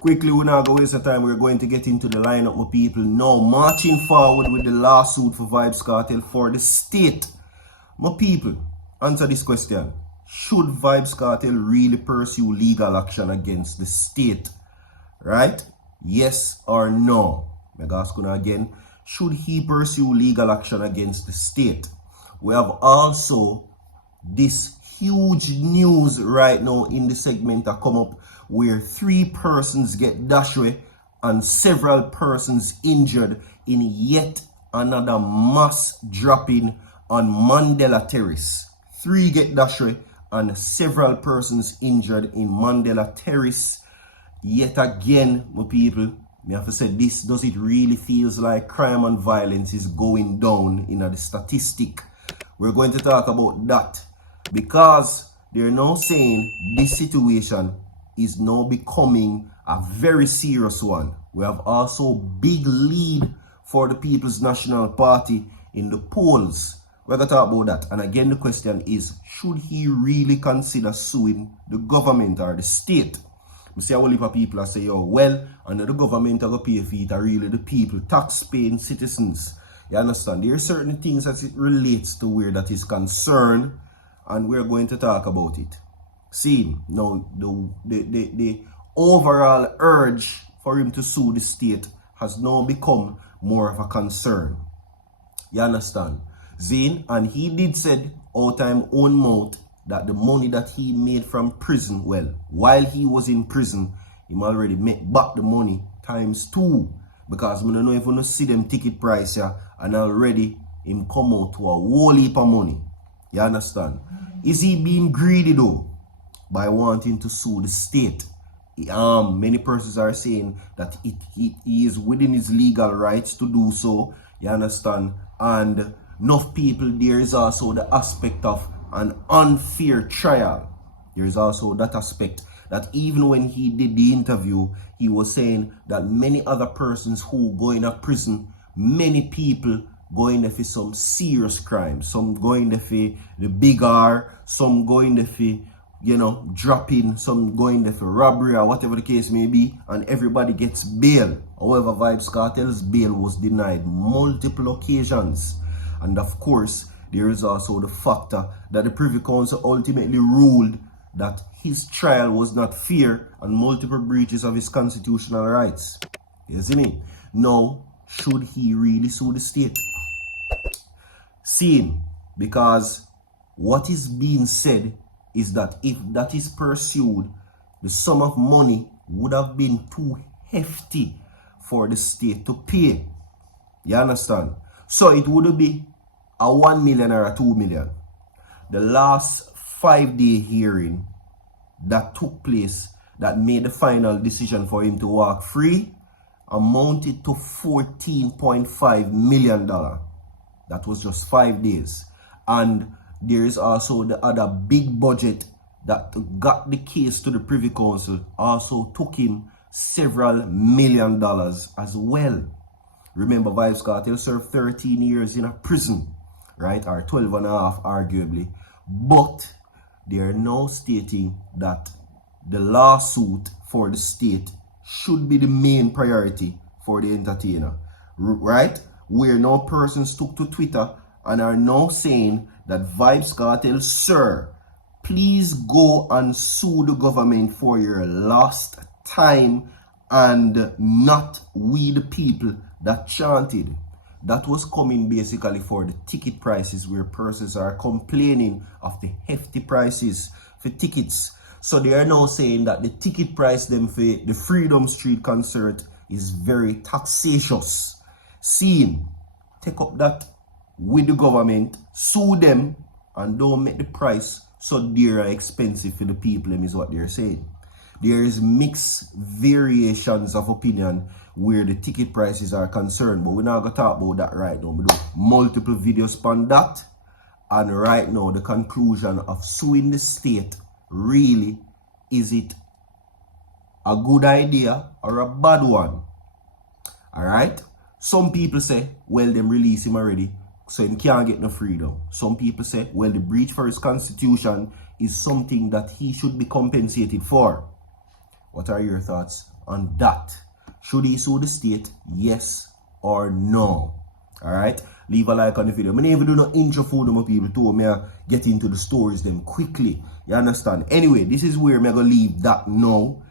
Quickly, we're not going to waste the time. We're going to get into the lineup, my people. Now, marching forward with the lawsuit for Vybz Kartel for the state. My people, answer this question. Should Vybz Kartel really pursue legal action against the state? Right? Yes or no? I'm going to ask you again. Should he pursue legal action against the state? We have also this huge news right now in the segment that come up where 3 persons get dashed away and several persons injured in yet another mass dropping on Mandela Terrace. 3 get dashed away and several persons injured in Mandela Terrace. Yet again, my people, I have to say this, does it really feels like crime and violence is going down in the statistic? We're going to talk about that because they're now saying this situation is now becoming a very serious one. We have also big lead for the People's National Party in the polls. We're going to talk about that. And again, the question is, should he really consider suing the government or the state? I see a whole heap of people say, oh, well, under the government are going to pay for it are really the people, tax-paying citizens. You understand? There are certain things that it relates to where that is concerned, and we're going to talk about it. See, now the overall urge for him to sue the state has now become more of a concern. You understand? Zane, and he did said out of his own mouth that the money that he made from prison, well, while he was in prison, he already made back the money ×2. Because I don't know if you see them ticket price here, and already him come out to a whole heap of money. You understand? Is he being greedy though? By wanting to sue the state? Many persons are saying that he is within his legal rights to do so. You understand? And enough people, there is also the aspect of an unfair trial. There is also that aspect that even when he did the interview, he was saying that many other persons who go in a prison, many people going there for some serious crimes. Some going there for the big R, some going there for, dropping, some going there for robbery or whatever the case may be, and everybody gets bail. However, Vybz Kartel's bail was denied multiple occasions. And of course, there is also the factor that the Privy Council ultimately ruled that his trial was not fair and multiple breaches of his constitutional rights. You see me? Now, should he really sue the state? Same, because what is being said is that if that is pursued, the sum of money would have been too hefty for the state to pay. You understand? So it would be a 1 million or a 2 million. The last 5-day hearing that took place that made the final decision for him to walk free amounted to $14.5 million. That was just 5 days. And there is also the other big budget that got the case to the Privy Council, also took him several $1 million as well. Remember, Vybz Kartel served 13 years in a prison, right? Or 12 and a half, arguably. But they are now stating that the lawsuit for the state should be the main priority for the entertainer, right? Where now persons took to Twitter and are now saying that Vybz Kartel, sir, please go and sue the government for your lost time and not we the people that chanted. That was coming basically for the ticket prices, where persons are complaining of the hefty prices for tickets. So they are now saying that the ticket price them for the Freedom Street concert is very taxatious. Seeing, take up that with the government, sue them, and don't make the price so dear or expensive for the people, is what they're saying. There is mixed variations of opinion where the ticket prices are concerned, but we're not going to talk about that right now. We do multiple videos on that, and right now the conclusion of suing the state, really, is it a good idea or a bad one? Alright? Some people say, well, them release him already, so he can't get no freedom. Some people say, well, the breach for his constitution is something that he should be compensated for. What are your thoughts on that. Should he sue the state? Yes or no? Alright? Leave a like on the video. I never do no intro for them people too. Me get into the stories them quickly. You understand? Anyway, this is where I'm going to leave that now.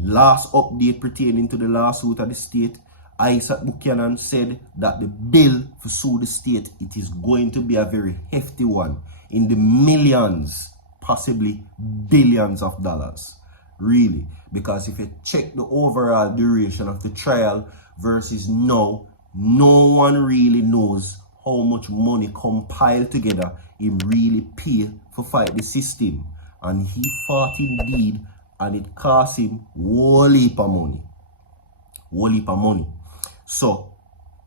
Last update pertaining to the lawsuit of the state. Isaac Buchanan said that the bill for sue the state, it is going to be a very hefty one in the millions, possibly billions of dollars. Really. Because if you check the overall duration of the trial versus now, no one really knows how much money compiled together him really pay for fight the system. And he fought indeed, and it cost him whole heap of money. Whole heap of money. So,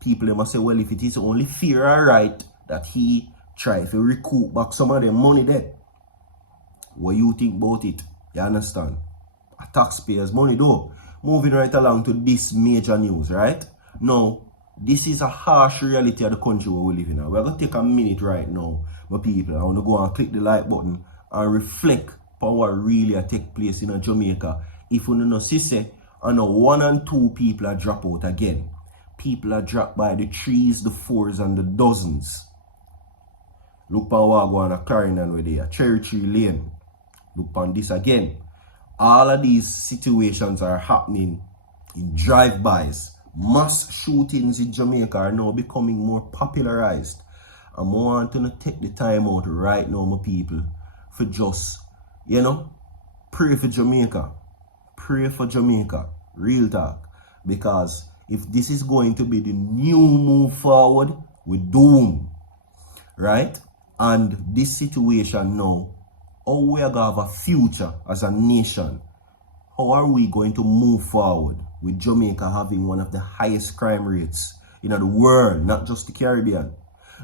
people they must say, well, if it is only fair or right that he try to recoup back some of the money there, what you think about it? You understand? A taxpayer's money though. Moving right along to this major news, right? Now, this is a harsh reality of the country where we live in. We're going to take a minute right now, my people. I want to go and click the like button and reflect on what really take place in Jamaica. If you don't see, say, I know 1 and 2 people are drop out again. People are dropped by the 3s, the 4s, and the dozens. Look on what go on a Clarendon where they are. Cherry Tree Lane. Look on this again. All of these situations are happening in drive-bys. Mass shootings in Jamaica are now becoming more popularized. And I want to take the time out right now, my people, for just, pray for Jamaica. Pray for Jamaica. Real talk. Because if this is going to be the new move forward, we're doomed. Right? And this situation now, how we are going to have a future as a nation? How are we going to move forward with Jamaica having one of the highest crime rates in the world, not just the Caribbean?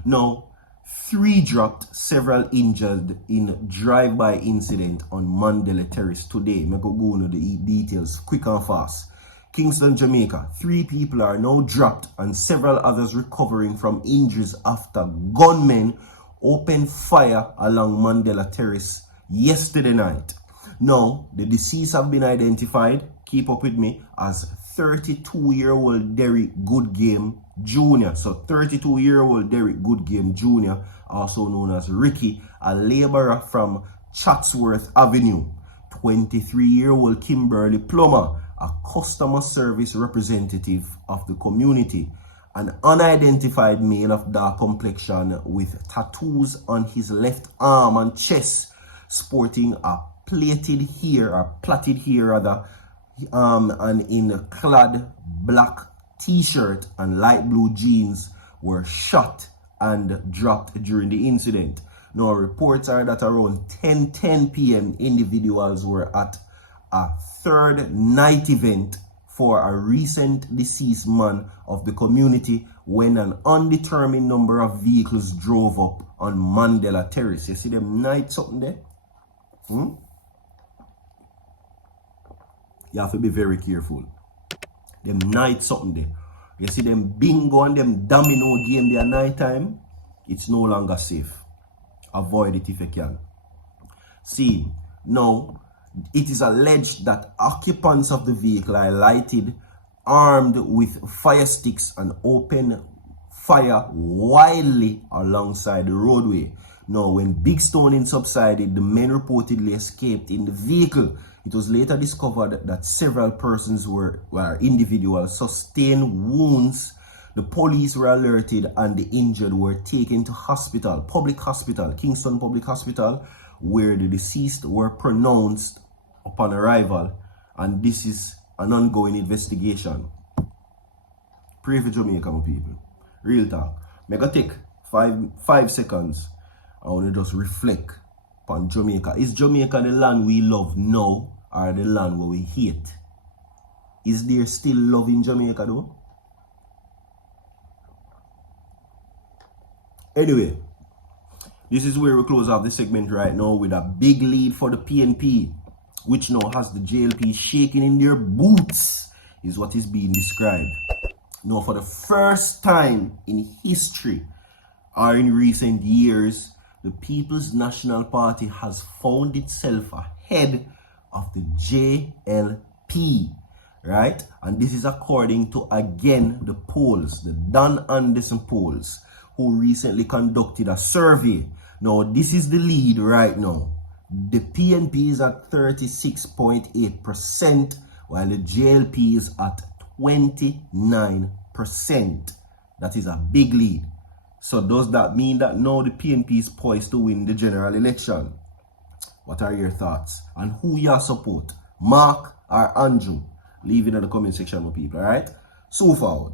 Now, 3 dropped, several injured in drive-by incident on Mandela Terrace today. I'm going to go into the details quick and fast. Kingston, Jamaica. 3 people are now dropped and several others recovering from injuries after gunmen opened fire along Mandela Terrace yesterday night. Now, the deceased have been identified, keep up with me, as 32-year-old Derrick Goodgame Jr. So 32-year-old Derrick Goodgame Jr., also known as Ricky, a laborer from Chatsworth Avenue. 23-year-old Kimberly Plummer, a customer service representative of the community. An unidentified male of dark complexion with tattoos on his left arm and chest, sporting a plaited hair and in a clad black t-shirt and light blue jeans, were shot and dropped during the incident. Now, reports are that around 10:10 p.m. individuals were at a third night event for a recent deceased man of the community when an undetermined number of vehicles drove up on Mandela Terrace. You see them night something there? You have to be very careful. Them night something there. You see them bingo and them domino game there night time. It's no longer safe. Avoid it if you can. See, now, it is alleged that occupants of the vehicle are lighted, armed with fire sticks, and open fire wildly alongside the roadway. Now, when big stoning subsided, the men reportedly escaped in the vehicle. It was later discovered that several persons were individuals sustained wounds. The police were alerted and the injured were taken to hospital, public hospital, Kingston Public Hospital, where the deceased were pronounced upon arrival. And this is an ongoing investigation. Pray for Jamaica, my people. Real talk. I'm going to take five seconds. I want to just reflect upon Jamaica. Is Jamaica the land we love now or the land where we hate? Is there still love in Jamaica though? Anyway, this is where we close off the segment right now with a big lead for the PNP, which now has the JLP shaking in their boots, is what is being described. Now, for the first time in history or in recent years, the People's National Party has found itself ahead of the JLP. right? And this is according to, again, the polls, the Dan Anderson polls, who recently conducted a survey. Now, this is the lead right now. The PNP is at 36.8%, while the JLP is at 29%. That is a big lead. So does that mean that now the PNP is poised to win the general election? What are your thoughts? And who you support? Mark or Andrew? Leave it in the comment section, my people, alright? So forward.